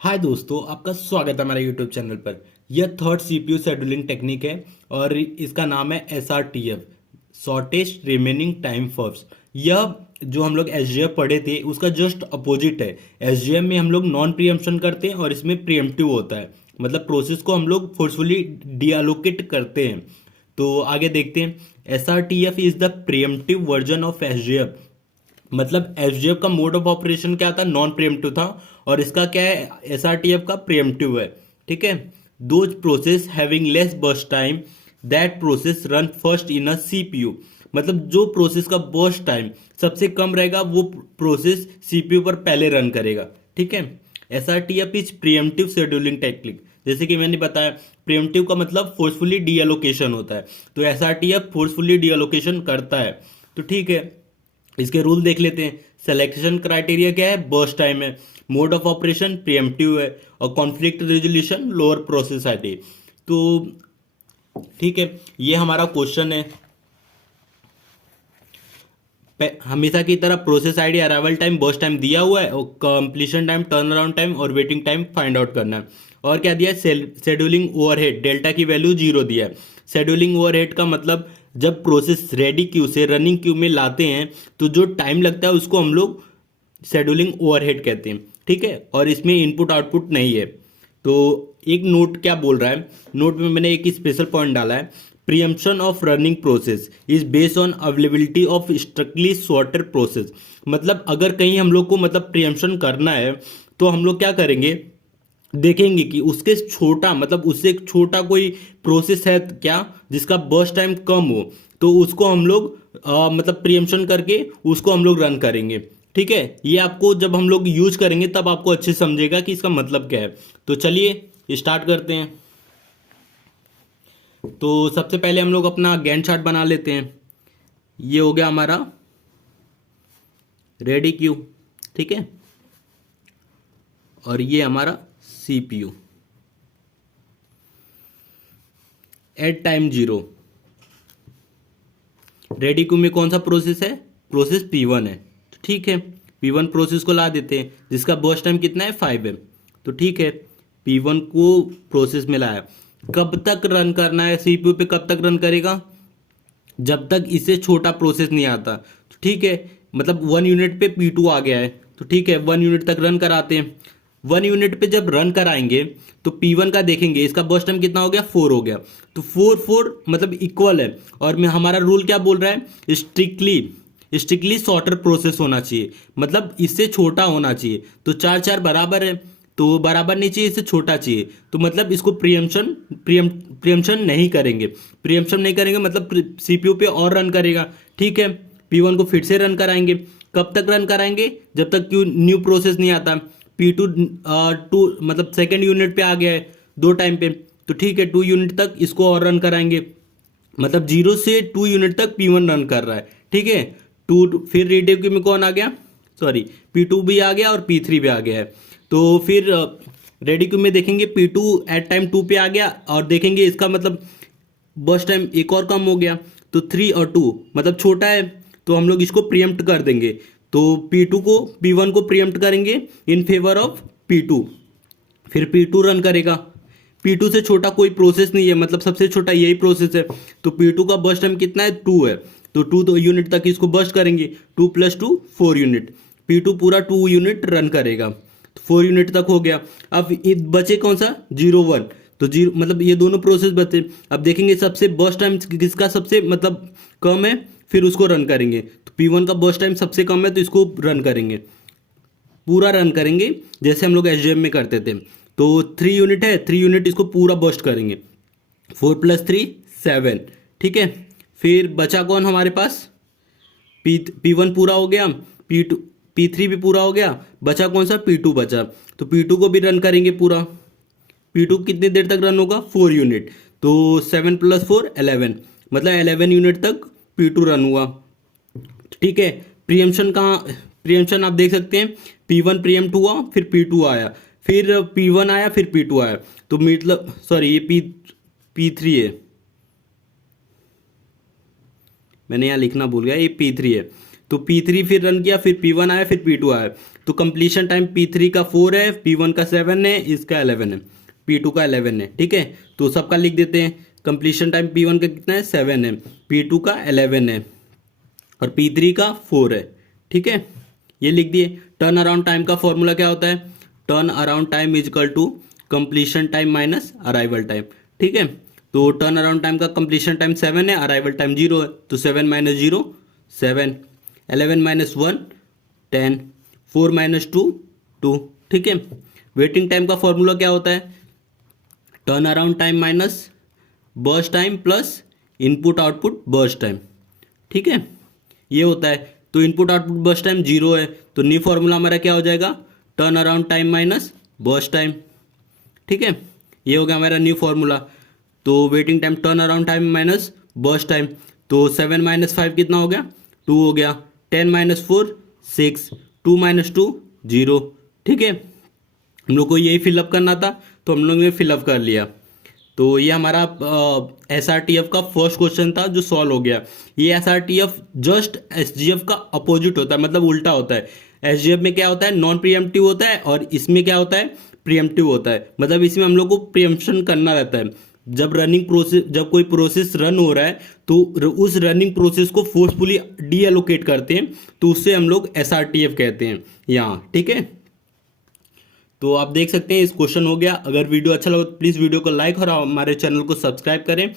हाय दोस्तों, आपका स्वागत है हमारे यूट्यूब चैनल पर। यह थर्ड सीपीयू शेड्यूलिंग टेक्निक है और इसका नाम है SRTF, shortest remaining time first. यह जो हम लोग एसजीएफ पढ़े थे उसका जस्ट अपोजिट है। एसजीएफ में हम लोग नॉन प्रियम्पशन करते हैं और इसमें प्रियम्प्टिव होता है, मतलब प्रोसेस को हम लोग फोर्सफुली डीअलोकेट करते हैं। तो आगे देखते हैं। SRTF is the प्रियम्प्टिव version of एसजीएफ। मतलब एसजीएफ का मोड ऑफ ऑपरेशन क्या था, नॉन प्रियम्प्टिव था, और इसका क्या है, एसआरटीएफ का प्रियम्प्टिव है। ठीक है। दो process having less burst time, that process run first in a CPU. मतलब जो प्रोसेस का बर्स्ट टाइम सबसे कम रहेगा वो प्रोसेस सीपीयू पर पहले रन करेगा। ठीक है। SRTF is प्रियम्प्टिव scheduling technique. जैसे कि मैंने बताया, प्रियम्प्टिव का मतलब फोर्सफुली डीअलोकेशन होता है, तो एसआरटीएफ फोर्सफुली डीअलोकेशन करता है। तो ठीक है, इसके रूल देख लेते हैं। सिलेक्शन क्राइटेरिया क्या है, बर्स्ट टाइम है। मोड ऑफ ऑपरेशन प्रियम्प्टिव है। और conflict resolution lower process ID. तो ठीक है, ये हमारा क्वेश्चन है। हमेशा की तरह process ID, arrival time, burst time दिया हुआ है, और completion time, turn around time और वेटिंग टाइम फाइंड आउट करना है। और क्या दिया है, शेड्यूलिंग ओवरहेड, डेल्टा की वैल्यू 0 दिया है। शेड्यूलिंग ओवरहेड का मतलब जब प्रोसेस रेडी क्यू से रनिंग क्यू में लाते हैं तो जो टाइम लगता है उसको हम लोग शेड्यूलिंग ओवरहेड कहते हैं। ठीक है। और इसमें इनपुट आउटपुट नहीं है। तो एक नोट क्या बोल रहा है, नोट में मैंने एक स्पेशल पॉइंट डाला है। Preemption of running process is based on availability of strictly sorted process. मतलब अगर कहीं हम लोग को मतलब प्रियम्पशन करना है तो हम लोग क्या करेंगे, देखेंगे कि उसके छोटा मतलब उससे छोटा कोई प्रोसेस है क्या जिसका बर्स्ट टाइम कम हो, तो उसको हम लोग मतलब प्रियम्पशन करके उसको हम लोग रन करेंगे। ठीक है। ये आपको जब हम लोग यूज करेंगे तब आपको अच्छे समझेगा कि इसका मतलब क्या है। तो चलिए स्टार्ट करते हैं। तो सबसे पहले हम लोग अपना गैंट चार्ट बना लेते हैं। ये हो गया हमारा रेडी क्यू। ठीक है। और ये हमारा CPU at time 0। Ready queue में कौन सा प्रोसेस है, प्रोसेस P1 है। तो ठीक है, P1 प्रोसेस को ला देते हैं जिसका बर्स्ट टाइम कितना है, 5 है। तो ठीक है, P1 को प्रोसेस में लाया। कब तक रन करना है सीपीयू पे, कब तक रन करेगा, जब तक इससे छोटा प्रोसेस नहीं आता। तो ठीक है, मतलब 1 यूनिट पे P2 आ गया है। तो ठीक है, 1 यूनिट तक रन कराते हैं। 1 यूनिट पे जब रन कराएंगे तो P1 का देखेंगे, इसका बर्स्ट टाइम कितना हो गया, 4 हो गया। तो 4 मतलब इक्वल है। और मैं हमारा रूल क्या बोल रहा है, स्ट्रिक्टली शॉर्टर प्रोसेस होना चाहिए, मतलब इससे छोटा होना चाहिए। तो 4 बराबर है, तो बराबर नहीं चाहिए, इससे छोटा चाहिए। तो मतलब इसको प्रियम्पशन नहीं करेंगे। प्रियम्पशन नहीं करेंगे मतलब सीपीयू पे और रन करेगा। ठीक है, P1 को फिर से रन कराएंगे। कब तक रन कराएंगे, जब तक क्यों न्यू प्रोसेस नहीं आता। P2 टू मतलब सेकेंड यूनिट पे आ गया है 2 टाइम पे। तो ठीक है, 2 यूनिट तक इसको और रन कराएंगे, मतलब 0 से 2 यूनिट तक P1 रन कर रहा है। ठीक है। फिर रेडियो क्यू में कौन आ गया, सॉरी P2 भी आ गया और P3 भी आ गया है। तो फिर रेडी क्यू में देखेंगे P2 एट टाइम 2 पे आ गया, और देखेंगे इसका मतलब बस टाइम एक और कम हो गया। तो 3 और 2 मतलब छोटा है, तो हम लोग इसको प्रियम्प्ट कर देंगे। तो P2 को P1 को प्रियम्प्ट करेंगे इन फेवर ऑफ P2। फिर P2 रन करेगा। P2 से छोटा कोई प्रोसेस नहीं है, मतलब सबसे छोटा यही प्रोसेस है। तो P2 का बर्स्ट टाइम कितना है, 2 है। तो 2 यूनिट तक इसको बर्स्ट करेंगे। 2 + 2 4 यूनिट। P2 पूरा 2 यूनिट रन करेगा, तो 4 यूनिट तक हो गया। अब बचे कौन सा, 0 1। तो 0 मतलब ये दोनों प्रोसेस बचे। अब देखेंगे सबसे बर्स्ट टाइम किसका सबसे मतलब कम है, फिर उसको रन करेंगे। तो P1 का बर्स्ट टाइम सबसे कम है तो इसको रन करेंगे, पूरा रन करेंगे जैसे हम लोग एसडीएम में करते थे। तो 3 यूनिट है, 3 यूनिट इसको पूरा बर्स्ट करेंगे। 4 + 3 7। ठीक है। फिर बचा कौन हमारे पास, P1 पूरा हो गया, P2 P3 भी पूरा हो गया, बचा कौन सा, P2 बचा। तो P2 को भी रन करेंगे पूरा। P2 कितनी देर तक रन होगा, 4 यूनिट। तो 7 + 4 11, मतलब 11 यूनिट तक P2 रन हुआ। ठीक है। प्रियम्पशन आप देख सकते हैं, P1 प्रियम्प्ट हुआ, फिर P2 आया, फिर P1 आया, फिर P2 आया। तो मतलब सॉरी ये P3 है, मैंने यहाँ लिखना भूल गया, ये P3 है। तो P3 फिर रन किया, फिर P1 आया, फिर P2 आया। तो कंप्लीशन टाइम P3 का 4 है, P1 का 7 है, इसका 11 है, P2 का 11 है। ठीक है, तो सबका लिख देते हैं। कंप्लीशन टाइम P1 का कितना है, 7 है, P2 का 11 है और P3 का 4 है। ठीक है, ये लिख दिए। टर्न अराउंड टाइम का फॉर्मूला क्या होता है, turn around time is equal to completion time minus arrival time. ठीक है, तो टर्न अराउंड टाइम का कंप्लीशन टाइम 7 है, अराइवल टाइम 0 है, तो 7 माइनस 0 7, 11 माइनस 1 10, 4 माइनस 2 2। ठीक है, वेटिंग टाइम का फॉर्मूला क्या होता है, turn around time minus burst time plus input output burst time. ठीक है, ये होता है। तो इनपुट आउटपुट बर्स्ट टाइम 0 है, तो न्यू फॉर्मूला हमारा क्या हो जाएगा, turn around time minus burst time. ठीक है, ये हो गया हमारा न्यू फॉर्मूला। तो waiting time turn around time minus burst time, तो 7 माइनस 5 कितना हो गया, 2 हो गया, 10 माइनस 4 6, 2 माइनस 2 0। ठीक है, हम लोग को यही फिलअप करना था, तो हम लोग ने फिलअप कर लिया। तो ये हमारा SRTF का फर्स्ट क्वेश्चन था जो सॉल्व हो गया। ये SRTF जस्ट SGF का अपोजिट होता है, मतलब उल्टा होता है। SGF में क्या होता है, नॉन प्रीएम्प्टिव होता है, और इसमें क्या होता है, प्रीएम्प्टिव होता है। मतलब इसमें हम लोग को प्रीएम्प्शन करना रहता है। जब कोई प्रोसेस रन हो रहा है तो उस रनिंग प्रोसेस को फोर्सफुली डीएलोकेट करते हैं, तो उससे हम लोग SRTF कहते हैं यहाँ। ठीक है, तो आप देख सकते हैं इस क्वेश्चन हो गया। अगर वीडियो अच्छा लगा तो प्लीज़ वीडियो को लाइक और हमारे चैनल को सब्सक्राइब करें।